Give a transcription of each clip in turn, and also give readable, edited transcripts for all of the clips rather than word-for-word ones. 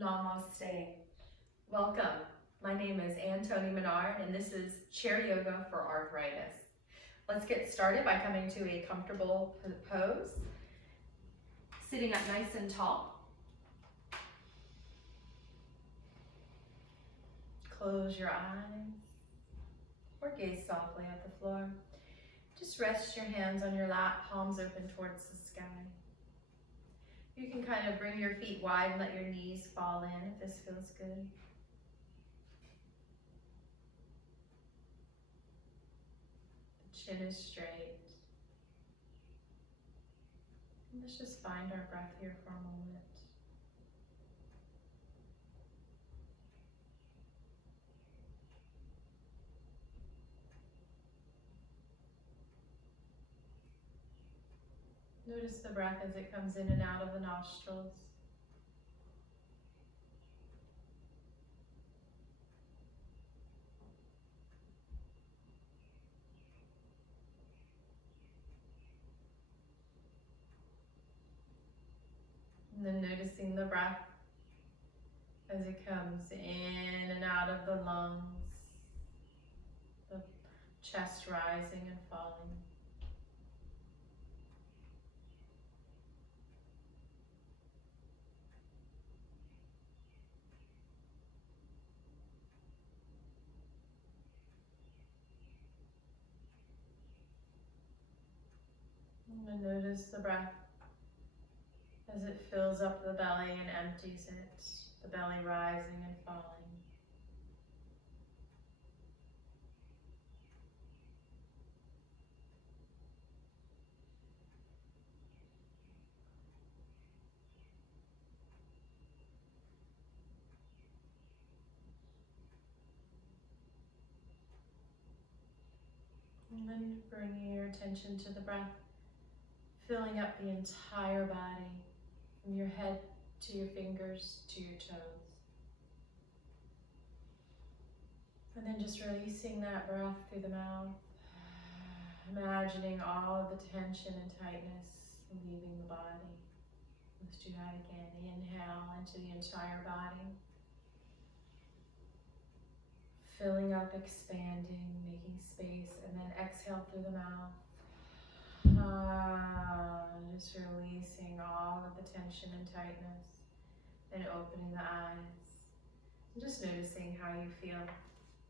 Namaste. Welcome. My name is Toni Minard, and this is chair yoga for arthritis. Let's get started by coming to a comfortable pose, sitting up nice and tall. Close your eyes or gaze softly at the floor. Just rest your hands on your lap, palms open towards the sky. You can kind of bring your feet wide and let your knees fall in if this feels good. The chin is straight. And let's just find our breath here for a moment. Notice the breath as it comes in and out of the nostrils. And then noticing the breath as it comes in and out of the lungs, the chest rising and falling. And notice the breath as it fills up the belly and empties it, the belly rising and falling. And then bringing your attention to the breath, filling up the entire body, from your head to your fingers to your toes. And then just releasing that breath through the mouth, imagining all of the tension and tightness leaving the body. Let's do that again. Inhale into the entire body. Filling up, expanding, making space, and then exhale through the mouth. Just releasing all of the tension and tightness, and opening the eyes. And just noticing how you feel.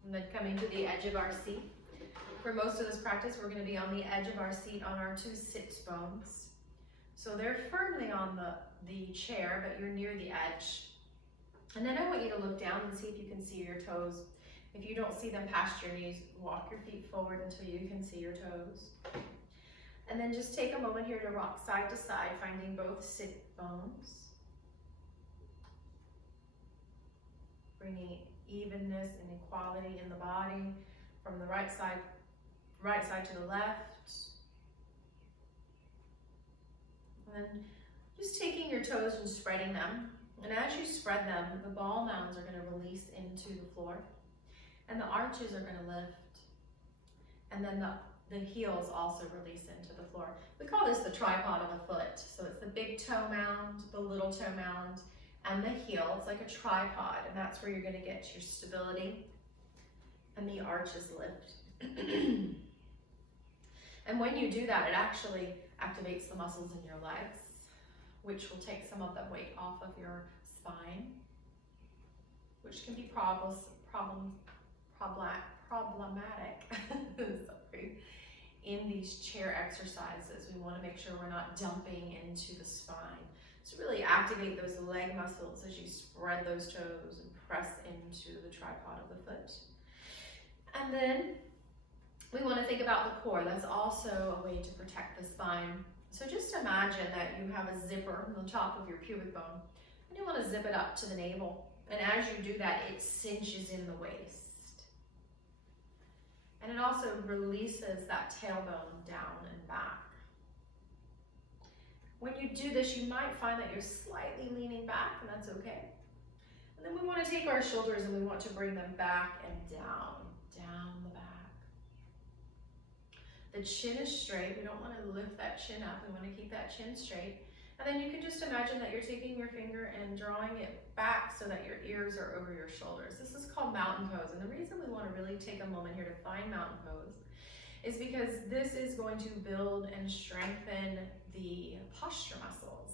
And then coming to the edge of our seat. For most of this practice, we're going to be on the edge of our seat on our two sit bones. So they're firmly on the chair, but you're near the edge. And then I want you to look down and see if you can see your toes. If you don't see them past your knees, walk your feet forward until you can see your toes. And then just take a moment here to rock side to side, finding both sit bones. Bringing evenness and equality in the body from the right side to the left. And then just taking your toes and spreading them. And as you spread them, the ball mounds are going to release into the floor. And the arches are going to lift. And then the heels also release into the floor. We call this the tripod of the foot. So it's the big toe mound, the little toe mound, and the heel. It's like a tripod, and that's where you're going to get your stability. And the arches lift. And when you do that, it actually activates the muscles in your legs, which will take some of the weight off of your spine, which can be problematic sorry, in these chair exercises. We want to make sure we're not dumping into the spine. So really activate those leg muscles as you spread those toes and press into the tripod of the foot. And then we want to think about the core. That's also a way to protect the spine. So just imagine that you have a zipper on the top of your pubic bone, and you want to zip it up to the navel. And as you do that, it cinches in the waist. And it also releases that tailbone down and back. When you do this, you might find that you're slightly leaning back, and that's okay. And then we want to take our shoulders and we want to bring them back and down the back. The chin is straight. We don't want to lift that chin up. We want to keep that chin straight. And then you can just imagine that you're taking your finger and drawing it back so that your ears are over your shoulders. This is called mountain pose. And the reason we want to really take a moment here to find mountain pose is because this is going to build and strengthen the posture muscles.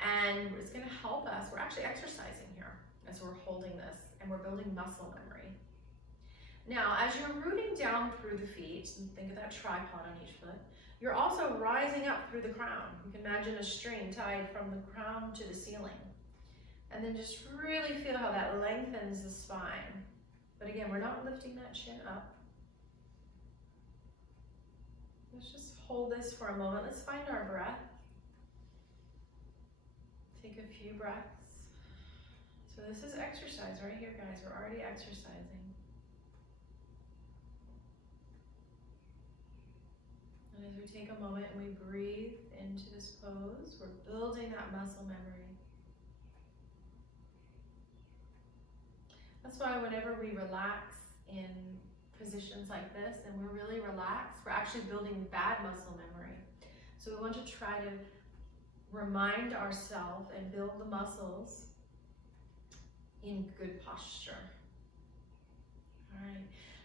And it's going to help us. We're actually exercising here as we're holding this, and we're building muscle memory. Now, as you're rooting down through the feet, and think of that tripod on each foot, you're also rising up through the crown. You can imagine a string tied from the crown to the ceiling. And then just really feel how that lengthens the spine. But again, we're not lifting that chin up. Let's just hold this for a moment. Let's find our breath. Take a few breaths. So this is exercise right here, guys. We're already exercising. And as we take a moment and we breathe into this pose, we're building that muscle memory. That's why whenever we relax in positions like this and we're really relaxed, we're actually building bad muscle memory. So we want to try to remind ourselves and build the muscles in good posture. All right,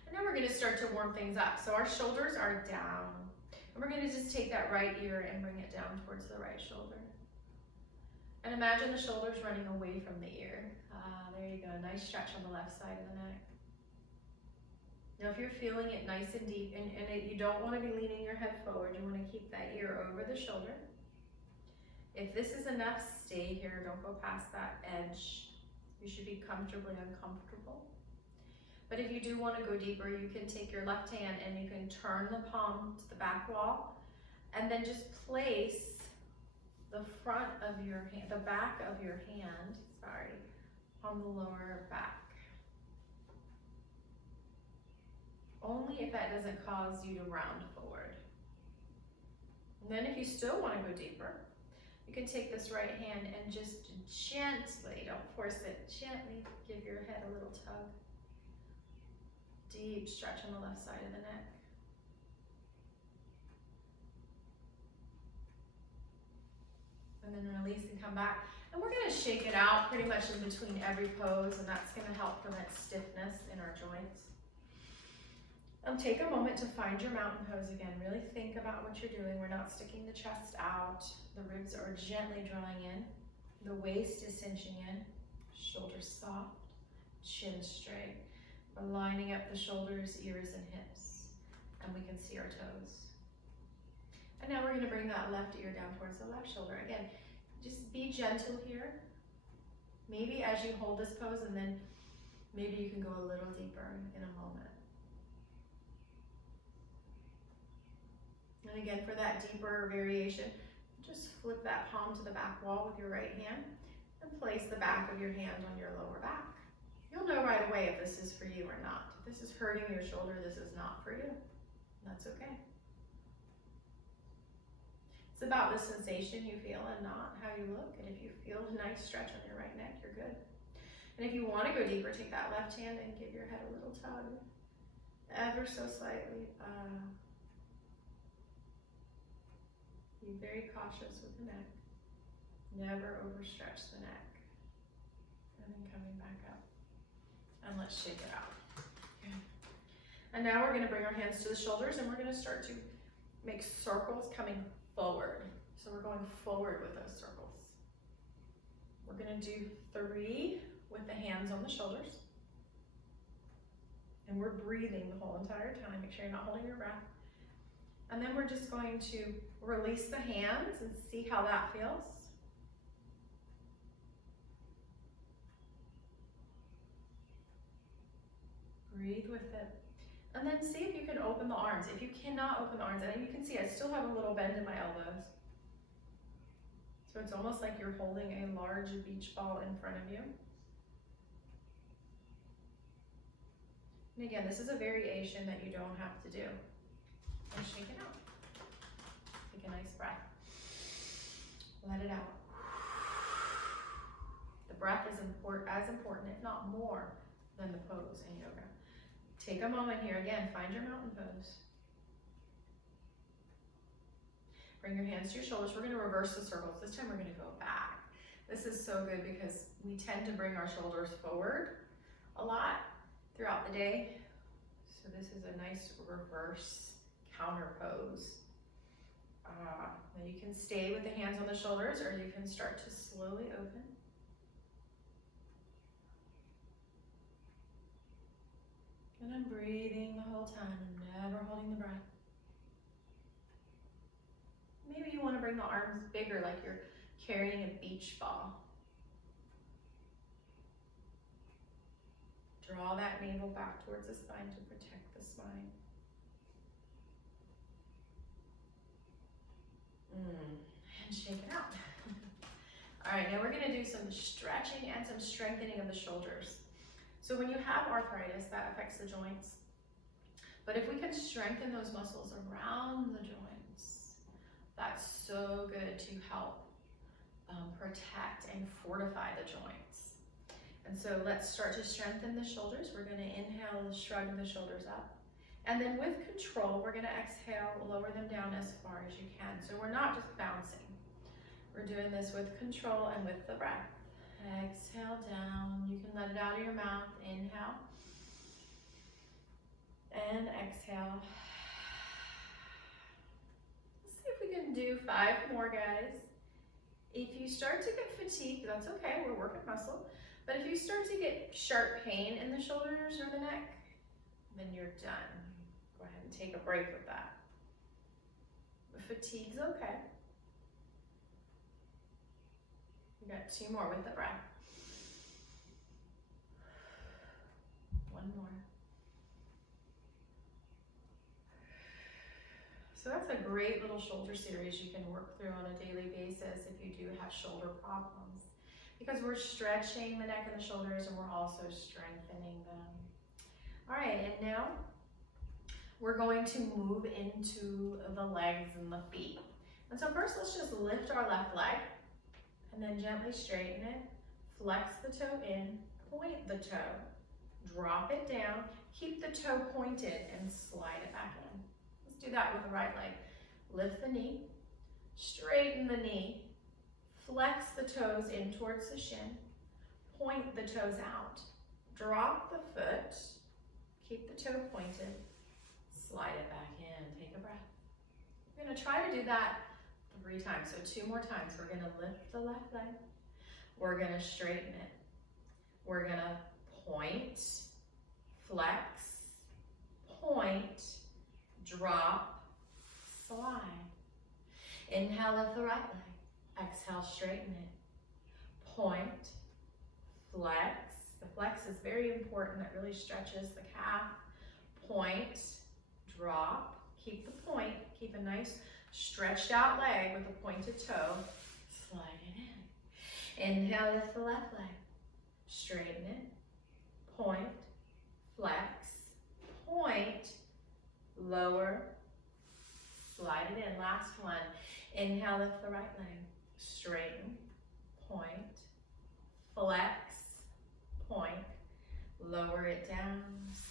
and now we're going to start to warm things up. So our shoulders are down, and we're going to just take that right ear and bring it down towards the right shoulder. And imagine the shoulders running away from the ear. There you go, nice stretch on the left side of the neck. Now if you're feeling it nice and deep, and you don't want to be leaning your head forward, you want to keep that ear over the shoulder. If this is enough, stay here, don't go past that edge. You should be comfortably uncomfortable. But if you do want to go deeper, you can take your left hand and you can turn the palm to the back wall, and then just place the front of your hand, the back of your hand, on the lower back. Only if that doesn't cause you to round forward. And then if you still want to go deeper, you can take this right hand and just gently, don't force it, gently give your head a little tug. Deep stretch on the left side of the neck. And then release and come back. And we're going to shake it out pretty much in between every pose, and that's going to help prevent stiffness in our joints. Take a moment to find your mountain pose again. Really think about what you're doing. We're not sticking the chest out. The ribs are gently drawing in. The waist is cinching in. Shoulders soft. Chin straight. We're lining up the shoulders, ears, and hips. And we can see our toes. And now we're going to bring that left ear down towards the left shoulder. Again, just be gentle here. Maybe as you hold this pose, and then maybe you can go a little deeper in a moment. And again, for that deeper variation, just flip that palm to the back wall with your right hand and place the back of your hand on your lower back. You'll know right away if this is for you or not. If this is hurting your shoulder, this is not for you. That's okay. It's about the sensation you feel and not how you look. And if you feel a nice stretch on your right neck, you're good. And if you want to go deeper, take that left hand and give your head a little tug, ever so slightly. Be very cautious with the neck. Never overstretch the neck. And then coming back up. And let's shake it out. Okay. And now we're going to bring our hands to the shoulders, and we're going to start to make circles coming forward. So we're going forward with those circles. We're going to do 3 with the hands on the shoulders. And we're breathing the whole entire time. Make sure you're not holding your breath. And then we're just going to release the hands and see how that feels. Breathe with it. And then see if you can open the arms. If you cannot open the arms, and you can see I still have a little bend in my elbows. So it's almost like you're holding a large beach ball in front of you. And again, this is a variation that you don't have to do. And shake it out. Take a nice breath. Let it out. The breath is as important, if not more, than the pose in yoga. Take a moment here. Again, find your mountain pose. Bring your hands to your shoulders. We're gonna reverse the circles. This time we're gonna go back. This is so good because we tend to bring our shoulders forward a lot throughout the day. So this is a nice reverse counter pose. Now you can stay with the hands on the shoulders, or you can start to slowly open. And I'm breathing the whole time, never holding the breath. Maybe you want to bring the arms bigger, like you're carrying a beach ball. Draw that navel back towards the spine to protect the spine. And shake it out. All right, now we're gonna do some stretching and some strengthening of the shoulders. So when you have arthritis, that affects the joints. But if we can strengthen those muscles around the joints, that's so good to help protect and fortify the joints. And so let's start to strengthen the shoulders. We're gonna inhale, shrug the shoulders up. And then with control, we're gonna exhale, lower them down as far as you can. So we're not just bouncing. We're doing this with control and with the breath. Exhale down. You can let it out of your mouth. Inhale. And exhale. Let's see if we can do 5 more, guys. If you start to get fatigued, that's okay, we're working muscle. But if you start to get sharp pain in the shoulders or the neck, then you're done. Go ahead and take a break with that. But fatigue's okay. We got 2 more with the breath. 1 more. So that's a great little shoulder series you can work through on a daily basis if you do have shoulder problems, because we're stretching the neck and the shoulders and we're also strengthening them. All right, and now we're going to move into the legs and the feet. And so first, let's just lift our left leg and then gently straighten it. Flex the toe in, point the toe, drop it down, keep the toe pointed and slide it back in. Let's do that with the right leg. Lift the knee, straighten the knee, flex the toes in towards the shin, point the toes out, drop the foot, keep the toe pointed, slide it back in, take a breath. We're gonna try to do that 3 times, so 2 more times. We're gonna lift the left leg, we're gonna straighten it, we're gonna point, flex, point, drop, slide. Inhale, lift the right leg, exhale, straighten it, point, flex. The flex is very important, that really stretches the calf. Point, drop, keep the point, keep a nice stretched out leg with a pointed toe, slide it in. Inhale, lift the left leg, straighten it, point, flex, point, lower, slide it in. Last one. Inhale, lift the right leg, straighten, point, flex, point, lower it down,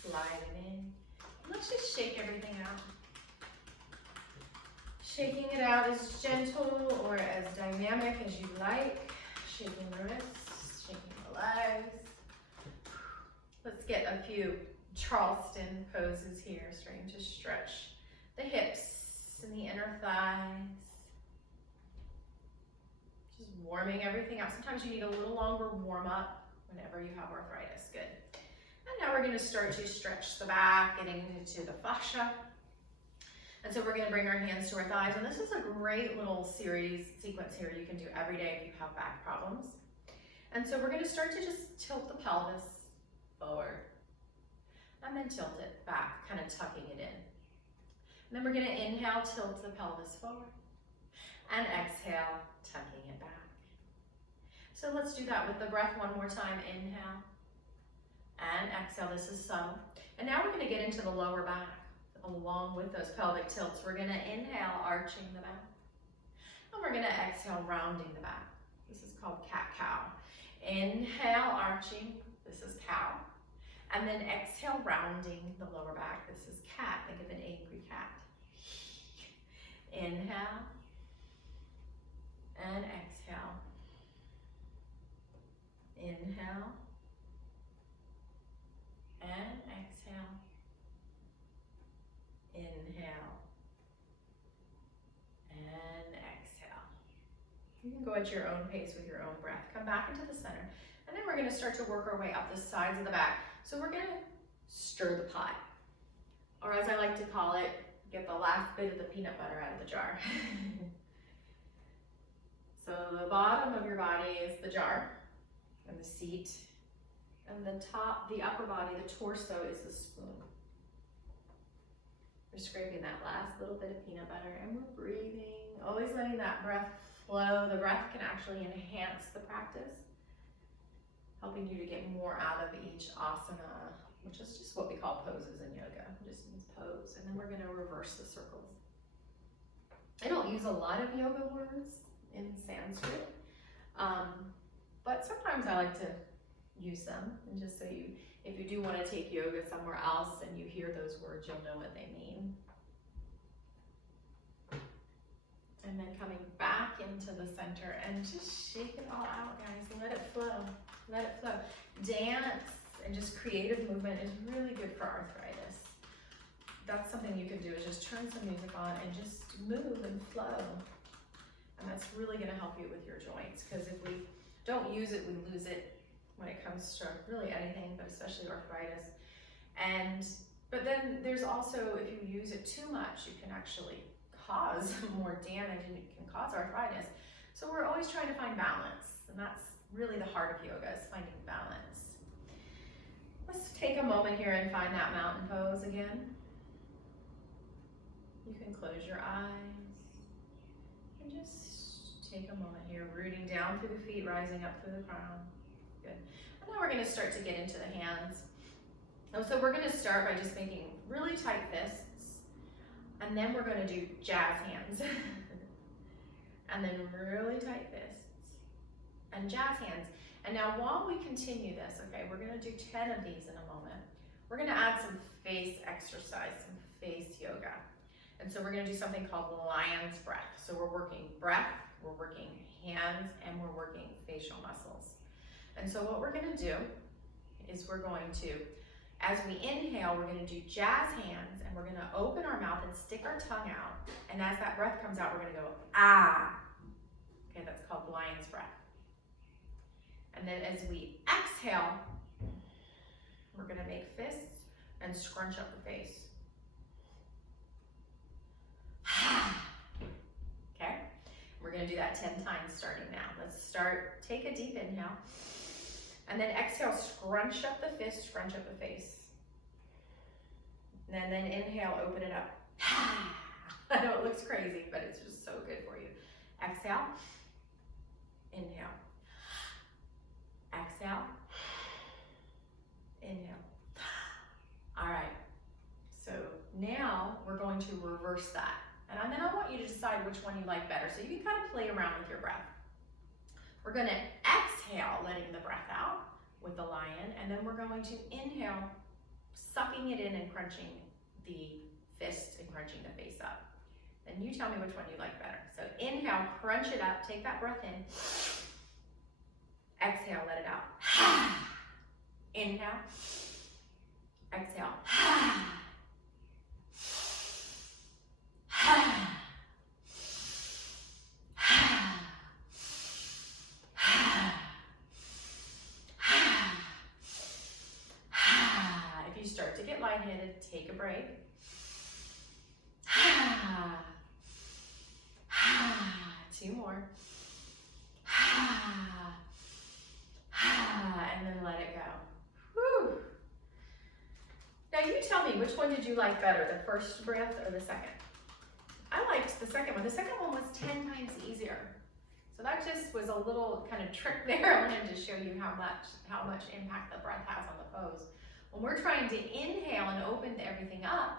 slide it in. Let's just shake everything out. Shaking it out as gentle or as dynamic as you like. Shaking the wrists, shaking the legs. Let's get a few Charleston poses here, starting to stretch the hips and the inner thighs. Just warming everything up. Sometimes you need a little longer warm up whenever you have arthritis. Good. And now we're going to start to stretch the back, getting into the fascia. And so we're going to bring our hands to our thighs. And this is a great little sequence here you can do every day if you have back problems. And so we're going to start to just tilt the pelvis forward. And then tilt it back, kind of tucking it in. And then we're going to inhale, tilt the pelvis forward. And exhale, tucking it back. So let's do that with the breath 1 more time. Inhale and exhale. This is subtle. And now we're going to get into the lower back along with those pelvic tilts. We're going to inhale, arching the back. And we're going to exhale, rounding the back. This is called cat-cow. Inhale, arching. This is cow. And then exhale, rounding the lower back. This is cat. Think of an angry cat. Inhale and exhale. Inhale and exhale. Inhale and exhale. You can go at your own pace with your own breath. Come back into the center. And then we're going to start to work our way up the sides of the back. So we're going to stir the pot. Or as I like to call it, get the last bit of the peanut butter out of the jar. So the bottom of your body is the jar and the seat. And the top, the upper body, the torso is the spoon. We're scraping that last little bit of peanut butter and we're breathing, always letting that breath flow. The breath can actually enhance the practice, helping you to get more out of each asana, which is just what we call poses in yoga. It just means pose. And then we're gonna reverse the circles. I don't use a lot of yoga words in Sanskrit, but sometimes I like to use them, and just so you, if you do want to take yoga somewhere else and you hear those words, you'll know what they mean. And then coming back into the center and just shake it all out, guys, and let it flow. Let it flow. Dance and just creative movement is really good for arthritis. That's something you can do, is just turn some music on and just move and flow. And that's really going to help you with your joints, because if we don't use it, we lose it when it comes to really anything, but especially arthritis. But then there's also, if you use it too much, you can actually cause more damage and it can cause arthritis. So we're always trying to find balance, and that's really the heart of yoga, is finding balance. Let's take a moment here and find that mountain pose again. You can close your eyes and just take a moment here, rooting down through the feet, rising up through the crown. Good. And now we're going to start to get into the hands. So we're going to start by just making really tight fists, and then we're going to do jazz hands. And then really tight fists and jazz hands. And now while we continue this, okay, we're going to do 10 of these in a moment. We're going to add some face exercise, some face yoga. And so we're going to do something called lion's breath. So we're working breath, we're working hands, and we're working facial muscles. And so what we're going to do is we're going to, as we inhale, we're going to do jazz hands, and we're going to open our mouth and stick our tongue out. And as that breath comes out, we're going to go, ah. Okay, that's called lion's breath. And then as we exhale, we're going to make fists and scrunch up the face. Okay, we're going to do that 10 times starting now. Let's start. Take a deep inhale. And then exhale, scrunch up the fist, scrunch up the face. And then inhale, open it up. I know it looks crazy, but it's just so good for you. Exhale, inhale. Exhale, inhale. All right, so now we're going to reverse that. And then I want you to decide which one you like better. So you can kind of play around with your breath. We're going to exhale, letting the breath out with the lion, and then we're going to inhale, sucking it in and crunching the fist and crunching the face up. Then you tell me which one you like better. So inhale, crunch it up, take that breath in. Exhale, let it out. Inhale, exhale. If you start to get lightheaded, take a break. Two more. And then let it go. Whew. Now you tell me, which one did you like better, the first breath or the second? I liked the second one. The second one was 10 times easier. So that just was a little kind of trick there. I wanted to show you how much impact the breath has on the pose. When we're trying to inhale and open everything up,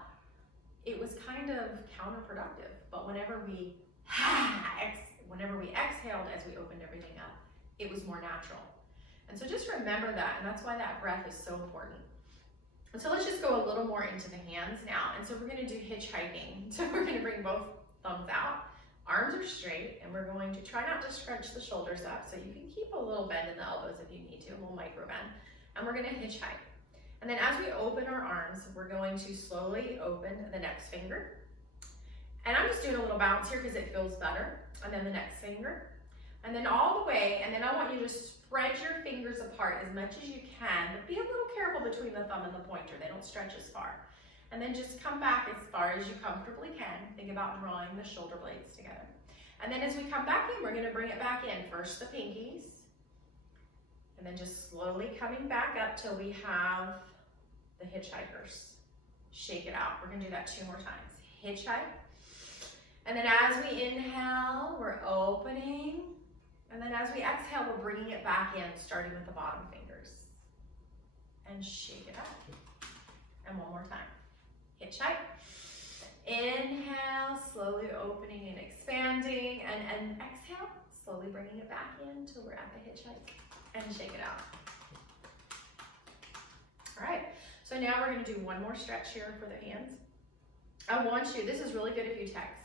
it was kind of counterproductive. But whenever we exhaled as we opened everything up, it was more natural. And so just remember that, and that's why that breath is so important. And so let's just go a little more into the hands now. And so we're going to do hitchhiking. So we're going to bring both thumbs out, Arms are straight, and we're going to try not to scrunch the shoulders up, so you can keep a little bend in the elbows if you need to, a little micro bend. And we're gonna hitchhike. And then as we open our arms, we're going to slowly open the next finger. And I'm just doing a little bounce here because it feels better. And then the next finger. And then all the way, and then I want you to spread your fingers apart as much as you can, but be a little careful between the thumb and the pointer. They don't stretch as far. And then just come back as far as you comfortably can. Think about drawing the shoulder blades together. And then as we come back in, we're gonna bring it back in. First the pinkies, and then just slowly coming back up till we have the hitchhikers. Shake it out. We're gonna do that 2 more times. Hitchhike. And then as we inhale, we're opening. And then as we exhale, we're bringing it back in, starting with the bottom fingers. And shake it out. And one more time. Hitchhike. Inhale, slowly opening and expanding. And exhale, slowly bringing it back in till we're at the hitchhike. And shake it out. All right, so now we're gonna do one more stretch here for the hands. I want you, this is really good if you text.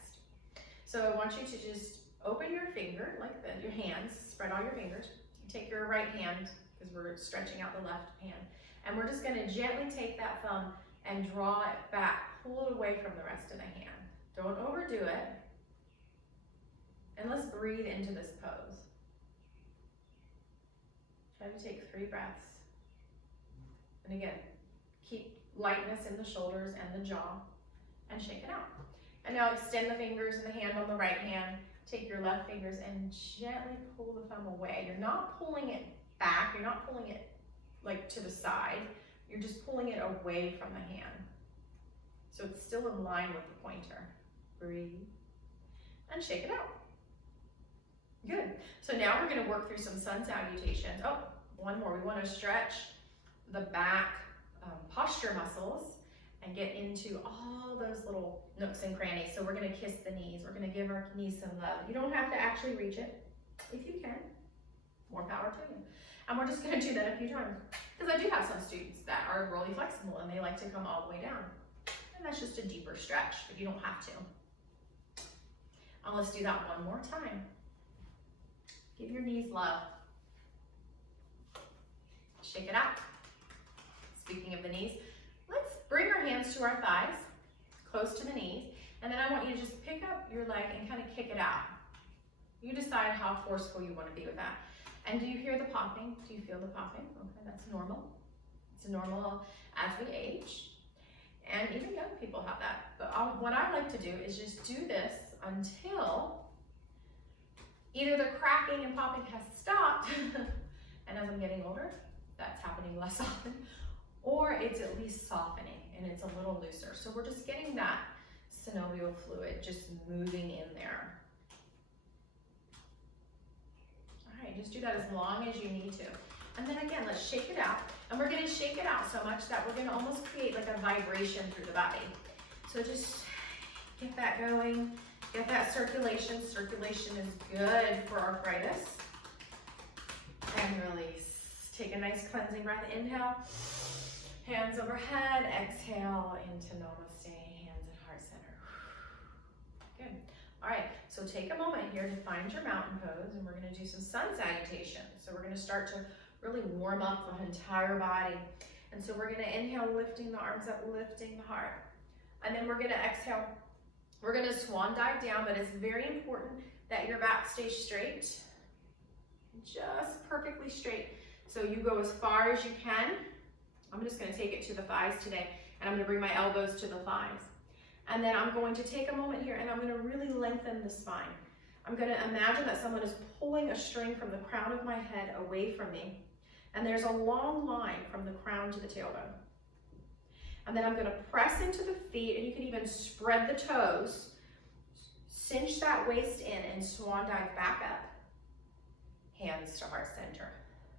So I want you to just open your finger, like your hands, spread all your fingers. Take your right hand, because we're stretching out the left hand. And we're just gonna gently take that thumb and draw it back, pull it away from the rest of the hand. Don't overdo it. And let's breathe into this pose. Try to take 3 breaths. And again, keep lightness in the shoulders and the jaw, and shake it out. And now extend the fingers and the hand on the right hand. Take your left fingers and gently pull the thumb away. You're not pulling it back. You're not pulling it like to the side. You're just pulling it away from the hand. So it's still in line with the pointer. Breathe and shake it out. Good. So now we're going to work through some sun salutations. Oh, one more. We want to stretch the back posture muscles and get into all those little nooks and crannies. So we're gonna kiss the knees. We're gonna give our knees some love. You don't have to actually reach it. If you can, more power to you. And we're just gonna do that a few times. Because I do have some students that are really flexible and they like to come all the way down. And that's just a deeper stretch, but you don't have to. And let's do that one more time. Give your knees love. Shake it out. Speaking of the knees, let's bring our hands to our thighs, close to the knees, and then I want you to just pick up your leg and kind of kick it out. You decide how forceful you want to be with that. And do you hear the popping? Do you feel the popping? Okay, that's normal. It's normal as we age. And even young people have that. But what I like to do is just do this until either the cracking and popping has stopped, and as I'm getting older, that's happening less often, or it's at least softening and it's a little looser. So we're just getting that synovial fluid just moving in there. All right, just do that as long as you need to. And then again, let's shake it out. And we're gonna shake it out so much that we're gonna almost create like a vibration through the body. So just get that going, get that circulation. Circulation is good for arthritis. And release. Take a nice cleansing breath. Inhale. Hands overhead, exhale into namaste, hands at heart center. Good. All right, so take a moment here to find your mountain pose, and we're gonna do some sun salutation. So we're gonna start to really warm up the entire body. And so we're gonna inhale, lifting the arms up, lifting the heart. And then we're gonna exhale. We're gonna swan dive down, but it's very important that your back stays straight, just perfectly straight. So you go as far as you can. I'm just gonna take it to the thighs today, and I'm gonna bring my elbows to the thighs. And then I'm going to take a moment here, and I'm gonna really lengthen the spine. I'm gonna imagine that someone is pulling a string from the crown of my head away from me, and there's a long line from the crown to the tailbone. And then I'm gonna press into the feet, and you can even spread the toes, cinch that waist in, and swan dive back up, hands to heart center.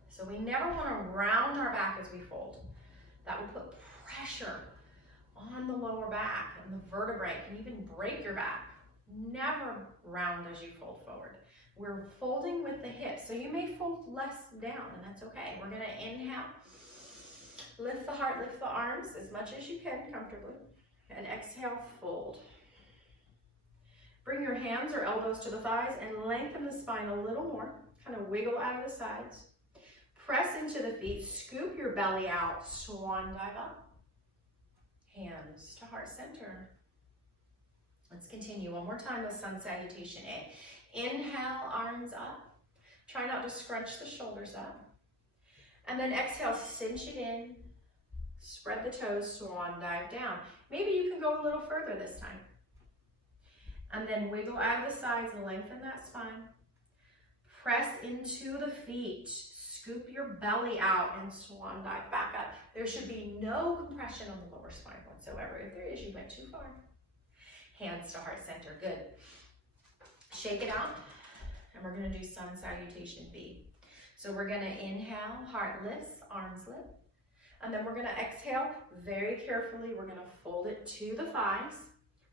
So we never wanna round our back as we fold. That will put pressure on the lower back, and the vertebrae can even break your back. Never round as you fold forward. We're folding with the hips, so you may fold less down, and that's okay. We're gonna inhale, lift the heart, lift the arms as much as you can comfortably, and exhale, fold. Bring your hands or elbows to the thighs and lengthen the spine a little more. Kind of wiggle out of the sides. Press into the feet, scoop your belly out, swan dive up. Hands to heart center. Let's continue one more time with sun salutation A. Inhale, arms up. Try not to scrunch the shoulders up. And then exhale, cinch it in. Spread the toes, swan dive down. Maybe you can go a little further this time. And then wiggle out of the sides and lengthen that spine. Press into the feet. Scoop your belly out and swan dive back up. There should be no compression on the lower spine whatsoever. If there is, you went too far. Hands to heart center, good. Shake it out, and we're gonna do sun salutation B. So we're gonna inhale, heart lifts, arms lift. And then we're gonna exhale very carefully. We're gonna fold it to the thighs.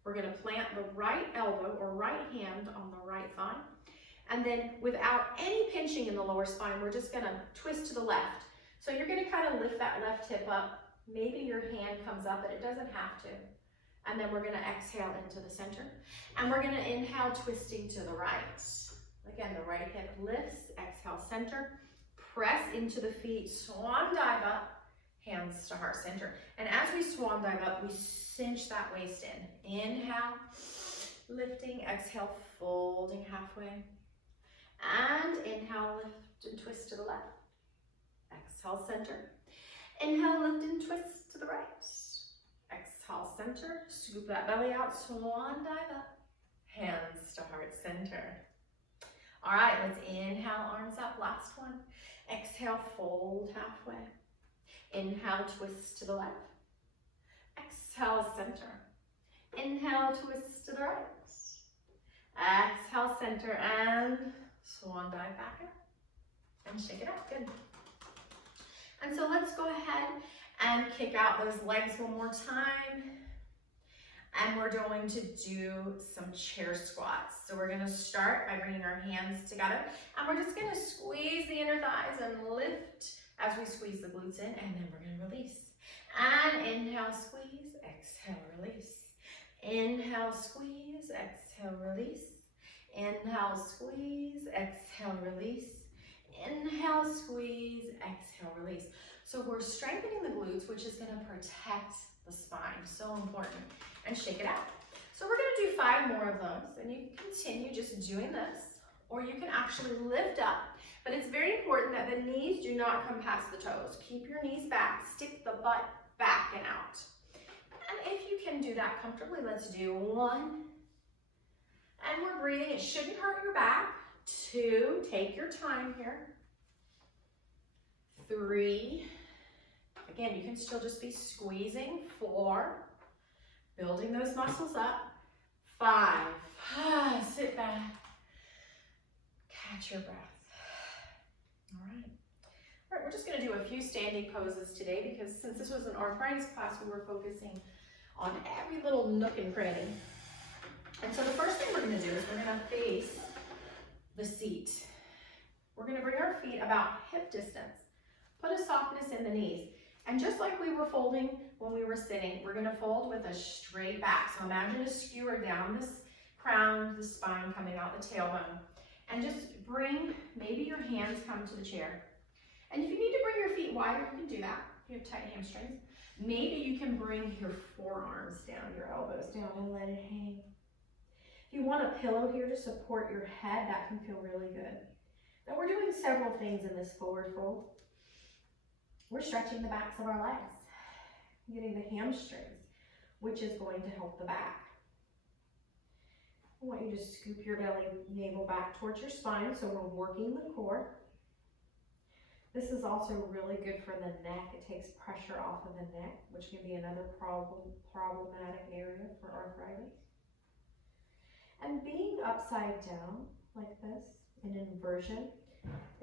We're gonna plant the right elbow or right hand on the right thigh. And then without any pinching in the lower spine, we're just gonna twist to the left. So you're gonna kind of lift that left hip up. Maybe your hand comes up, but it doesn't have to. And then we're gonna exhale into the center. And we're gonna inhale, twisting to the right. Again, the right hip lifts, exhale, center. Press into the feet, swan dive up, hands to heart center. And as we swan dive up, we cinch that waist in. Inhale, lifting, exhale, folding halfway. And inhale, lift and twist to the left. Exhale, center. Inhale, lift and twist to the right. Exhale, center. Scoop that belly out, swan dive up. Hands to heart center. All right, let's inhale, arms up, last one. Exhale, fold halfway. Inhale, twist to the left. Exhale, center. Inhale, twist to the right. Exhale, center, and swan dive back up. And shake it out, good. And so let's go ahead and kick out those legs one more time. And we're going to do some chair squats. So we're gonna start by bringing our hands together, and we're just gonna squeeze the inner thighs and lift as we squeeze the glutes in, and then we're gonna release. And inhale, squeeze, exhale, release. Inhale, squeeze, exhale, release. Inhale, squeeze, exhale, release. Inhale, squeeze, exhale, release. So we're strengthening the glutes, which is gonna protect the spine, so important. And shake it out. So we're gonna do 5 more of those, and you can continue just doing this, or you can actually lift up. But it's very important that the knees do not come past the toes. Keep your knees back, stick the butt back and out. And if you can do that comfortably, let's do 1. And we're breathing, it shouldn't hurt your back. 2, take your time here. 3, again, you can still just be squeezing. 4, building those muscles up. 5, sit back, catch your breath. All right, we're just gonna do a few standing poses today, because since this was an arthritis class, we were focusing on every little nook and cranny. And so the first thing we're gonna do is we're gonna face the seat. We're gonna bring our feet about hip distance. Put a softness in the knees. And just like we were folding when we were sitting, we're gonna fold with a straight back. So imagine a skewer down this crown, the spine coming out the tailbone. And just bring, maybe your hands come to the chair. And if you need to bring your feet wider, you can do that. If you have tight hamstrings. Maybe you can bring your forearms down, your elbows down, and let it hang. If you want a pillow here to support your head, that can feel really good. Now we're doing several things in this forward fold. We're stretching the backs of our legs, getting the hamstrings, which is going to help the back. I want you to scoop your belly, navel back towards your spine, so we're working the core. This is also really good for the neck. It takes pressure off of the neck, which can be another problematic area for arthritis. And being upside down like this, in inversion,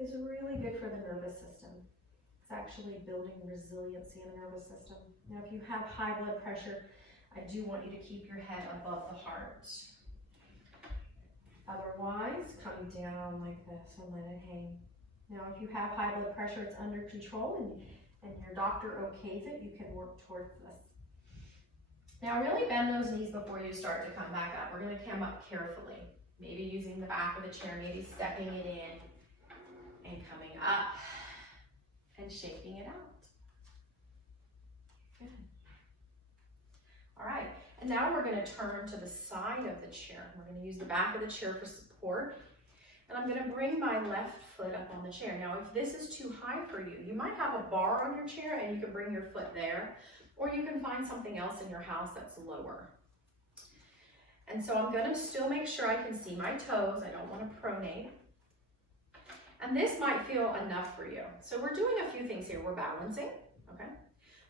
is really good for the nervous system. It's actually building resiliency in the nervous system. Now, if you have high blood pressure, I do want you to keep your head above the heart. Otherwise, come down like this and let it hang. Now, if you have high blood pressure, it's under control, and your doctor okays it, you can work towards this. Now really bend those knees before you start to come back up. We're gonna come up carefully. Maybe using the back of the chair, maybe stepping it in and coming up and shaking it out. Good. All right, and now we're gonna turn to the side of the chair. We're gonna use the back of the chair for support. And I'm gonna bring my left foot up on the chair. Now, if this is too high for you, you might have a bar on your chair and you can bring your foot there, or you can find something else in your house that's lower. And so I'm gonna still make sure I can see my toes. I don't wanna pronate. And this might feel enough for you. So we're doing a few things here. We're balancing, okay?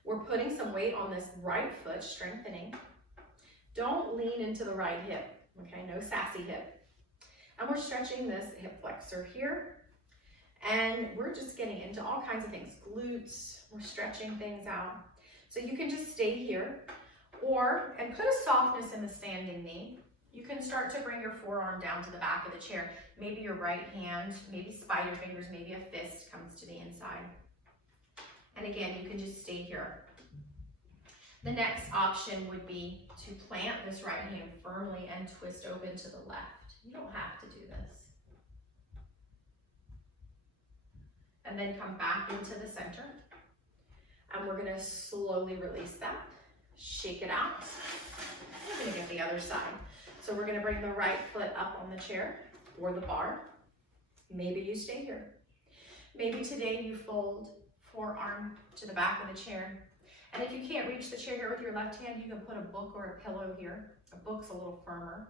We're putting some weight on this right foot, strengthening. Don't lean into the right hip, okay? No sassy hip. And we're stretching this hip flexor here. And we're just getting into all kinds of things. Glutes, we're stretching things out. So you can just stay here and put a softness in the standing knee. You can start to bring your forearm down to the back of the chair. Maybe your right hand, maybe spider fingers, maybe a fist comes to the inside. And again, you can just stay here. The next option would be to plant this right hand firmly and twist open to the left. You don't have to do this. And then come back into the center. And we're gonna slowly release that. Shake it out. We're gonna get the other side. So we're gonna bring the right foot up on the chair or the bar. Maybe you stay here. Maybe today you fold forearm to the back of the chair. And if you can't reach the chair here with your left hand, you can put a book or a pillow here. A book's a little firmer.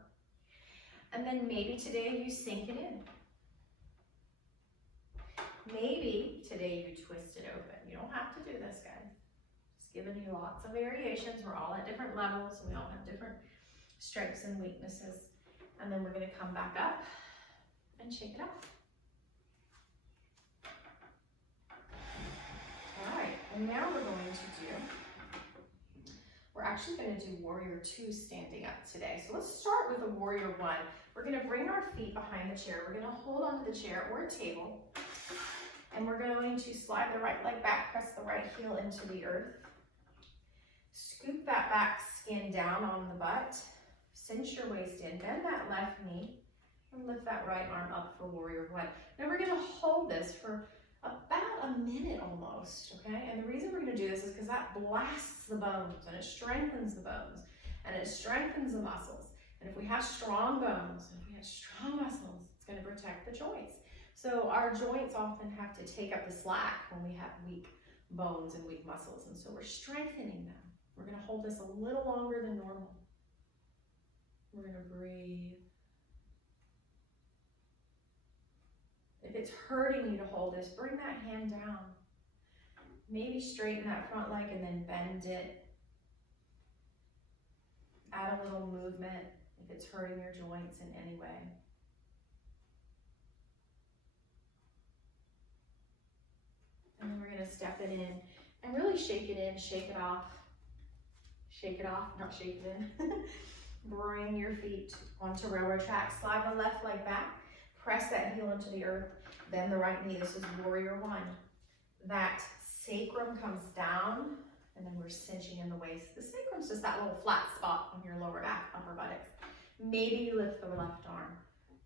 And then maybe today you sink it in. Maybe today you twist it open. You don't have to do this, guys. Just giving you lots of variations. We're all at different levels. We all have different strengths and weaknesses. And then we're gonna come back up and shake it off. All right, and now we're actually going to do warrior two standing up today. So let's start with a warrior one. We're going to bring our feet behind the chair. We're going to hold onto the chair or a table. And we're going to slide the right leg back, press the right heel into the earth. Scoop that back skin down on the butt. Cinch your waist in, bend that left knee, and lift that right arm up for warrior one. Now we're going to hold this for about a minute almost, okay? And the reason we're going to do this is because that blasts the bones and it strengthens the bones and it strengthens the muscles. And if we have strong bones, and if we have strong muscles, it's going to protect the joints. So our joints often have to take up the slack when we have weak bones and weak muscles. And so we're strengthening them. We're going to hold this a little longer than normal. We're going to breathe. If it's hurting you to hold this, bring that hand down. Maybe straighten that front leg and then bend it. Add a little movement if it's hurting your joints in any way. And then we're going to step it in and really shake it in, shake it off. Shake it off, not shake it in. Bring your feet onto railroad track. Slide the left leg back. Press that heel into the earth. Bend the right knee. This is warrior one. That sacrum comes down, and then we're cinching in the waist. The sacrum's just that little flat spot on your lower back, upper buttocks. Maybe you lift the left arm.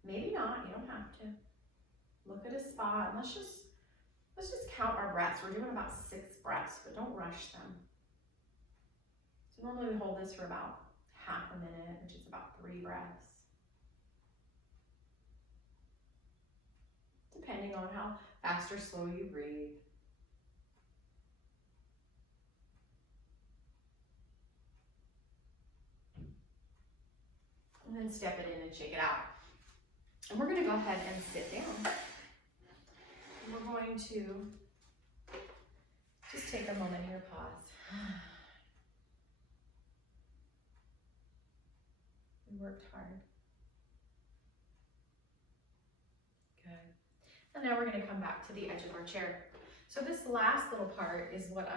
Maybe not. You don't have to. Look at a spot. Let's just count our breaths. We're doing about 6 breaths, but don't rush them. So normally we hold this for about half a minute, which is about 3 breaths. Depending on how fast or slow you breathe. And then step it in and shake it out. And we're going to go ahead and sit down. And we're going to just take a moment here, pause. We worked hard. Good. And now we're going to come back to the edge of our chair. So this last little part is what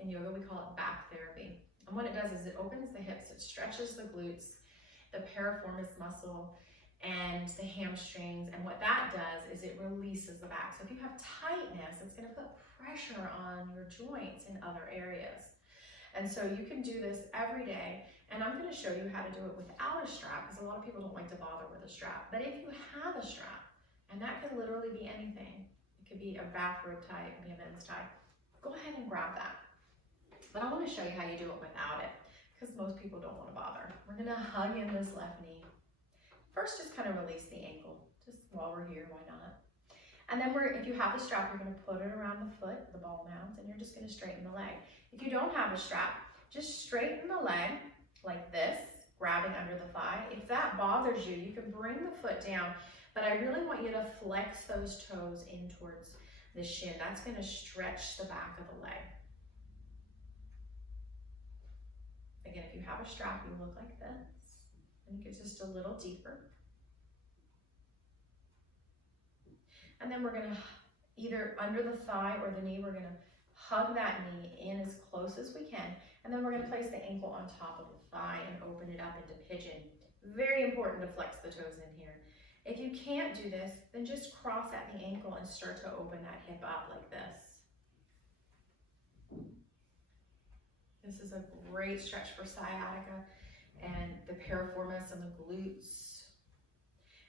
in yoga we call it back therapy. And what it does is it opens the hips, it stretches the glutes, the piriformis muscle, and the hamstrings. And what that does is it releases the back. So if you have tightness, it's going to put pressure on your joints in other areas. And so you can do this every day. And I'm going to show you how to do it without a strap, because a lot of people don't like to bother with a strap. But if you have a strap, and that can literally be anything, it could be a bathrobe tie, it could be a men's tie, go ahead and grab that. But I want to show you how you do it without it, because most people don't want to bother. We're going to hug in this left knee. First, just kind of release the ankle, just while we're here, why not? And then if you have a strap, you're going to put it around the foot, the ball mount, and you're just going to straighten the leg. If you don't have a strap, just straighten the leg like this, grabbing under the thigh. If that bothers you, you can bring the foot down, but I really want you to flex those toes in towards the shin. That's going to stretch the back of the leg. Again, if you have a strap, you look like this, and it gets just a little deeper. And then we're going to, either under the thigh or the knee, we're going to hug that knee in as close as we can. And then we're going to place the ankle on top of the thigh and open it up into pigeon. Very important to flex the toes in here. If you can't do this, then just cross at the ankle and start to open that hip up like this. This is a great stretch for sciatica and the piriformis and the glutes.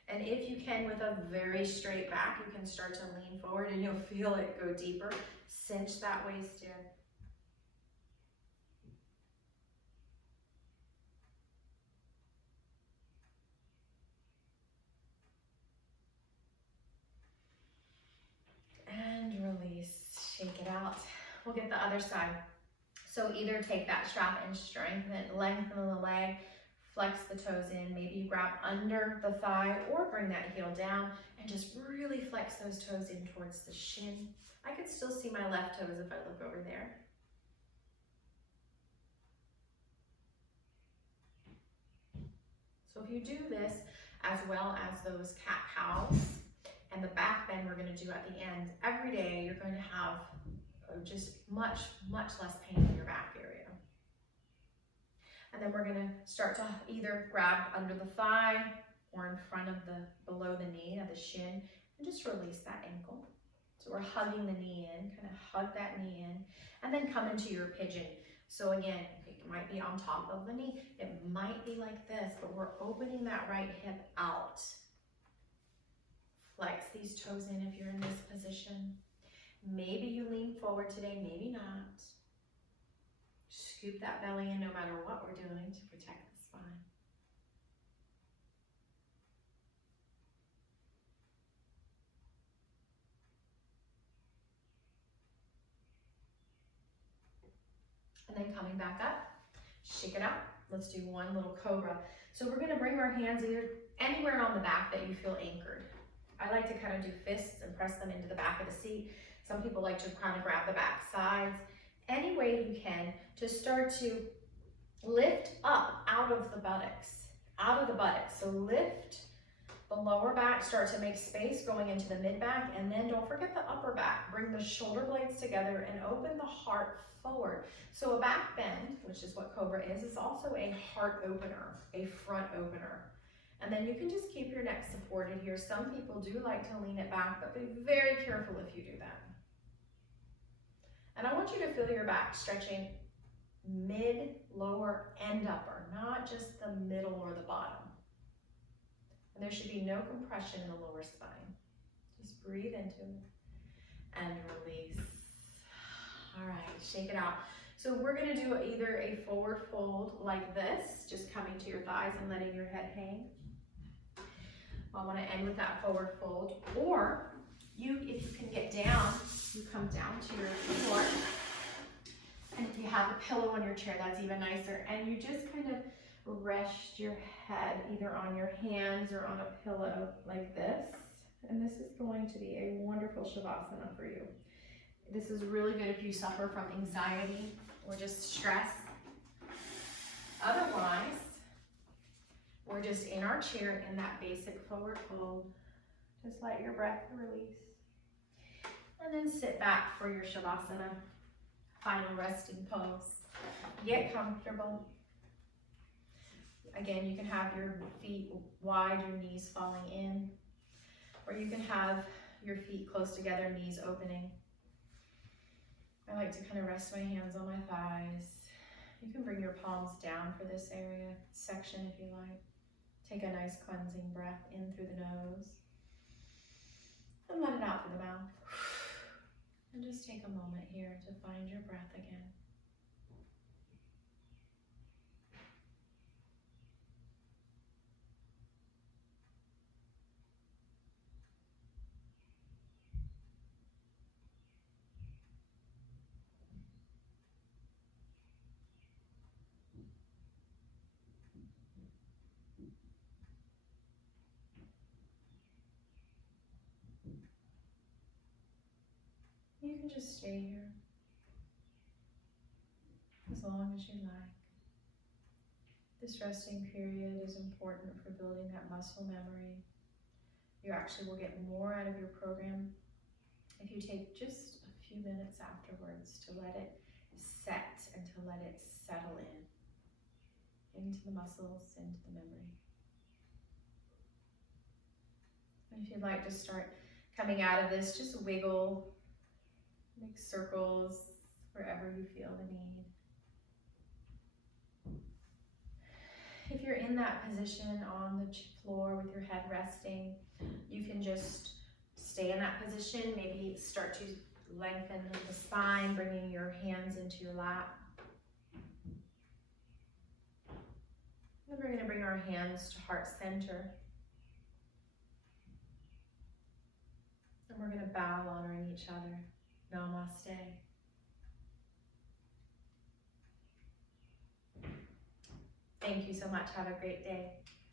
And if you can, with a very straight back, you can start to lean forward and you'll feel it go deeper. Cinch that waist in. And release, shake it out. We'll get the other side. So either take that strap and strengthen it, lengthen the leg, flex the toes in. Maybe you grab under the thigh or bring that heel down and just really flex those toes in towards the shin. I could still see my left toes if I look over there. So if you do this as well as those cat-cows and the back bend we're going to do at the end, every day you're going to have just much less pain in your back area. And then we're going to start to either grab under the thigh or in front of below the knee, of the shin, and just release that ankle. So we're hugging the knee in, kind of hug that knee in, and then come into your pigeon. So again, it might be on top of the knee, it might be like this, but we're opening that right hip out. Flex these toes in if you're in this position. Maybe you lean forward today, maybe not. Scoop that belly in no matter what we're doing to protect the spine. And then coming back up, shake it out. Let's do one little cobra. So we're going to bring our hands either anywhere on the back that you feel anchored. I like to kind of do fists and press them into the back of the seat. Some people like to kind of grab the back sides. Any way you can to start to lift up out of the buttocks, So lift the lower back, start to make space going into the mid back, and then don't forget the upper back. Bring the shoulder blades together and open the heart forward. So a back bend, which is what cobra is also a heart opener, a front opener. And then you can just keep your neck supported here. Some people do like to lean it back, but be very careful if you do that. And I want you to feel your back stretching mid, lower, and upper, not just the middle or the bottom. And there should be no compression in the lower spine. Just breathe into it and release. All right, shake it out. So we're gonna do either a forward fold like this, just coming to your thighs and letting your head hang. I wanna end with that forward fold, or if you can get down, you come down to your floor. And if you have a pillow on your chair, that's even nicer. And you just kind of rest your head either on your hands or on a pillow like this. And this is going to be a wonderful Shavasana for you. This is really good if you suffer from anxiety or just stress. Otherwise, we're just in our chair in that basic forward fold. Just let your breath release. And then sit back for your Shavasana, final resting pose. Get comfortable. Again, you can have your feet wide, your knees falling in, or you can have your feet close together, knees opening. I like to kind of rest my hands on my thighs You can bring your palms down for this area, section if you like. Take a nice cleansing breath in through the nose and let it out through the mouth. And just take a moment here to find your breath again. You can just stay here as long as you like. This resting period is important for building that muscle memory. You actually will get more out of your program if you take just a few minutes afterwards to let it set and to let it settle into the muscles, into the memory. And if you'd like to start coming out of this, just wiggle, make circles wherever you feel the need. If you're in that position on the floor with your head resting, you can just stay in that position. Maybe start to lengthen the spine, bringing your hands into your lap. Then we're going to bring our hands to heart center. And we're going to bow, honoring each other. Namaste. Thank you so much. Have a great day.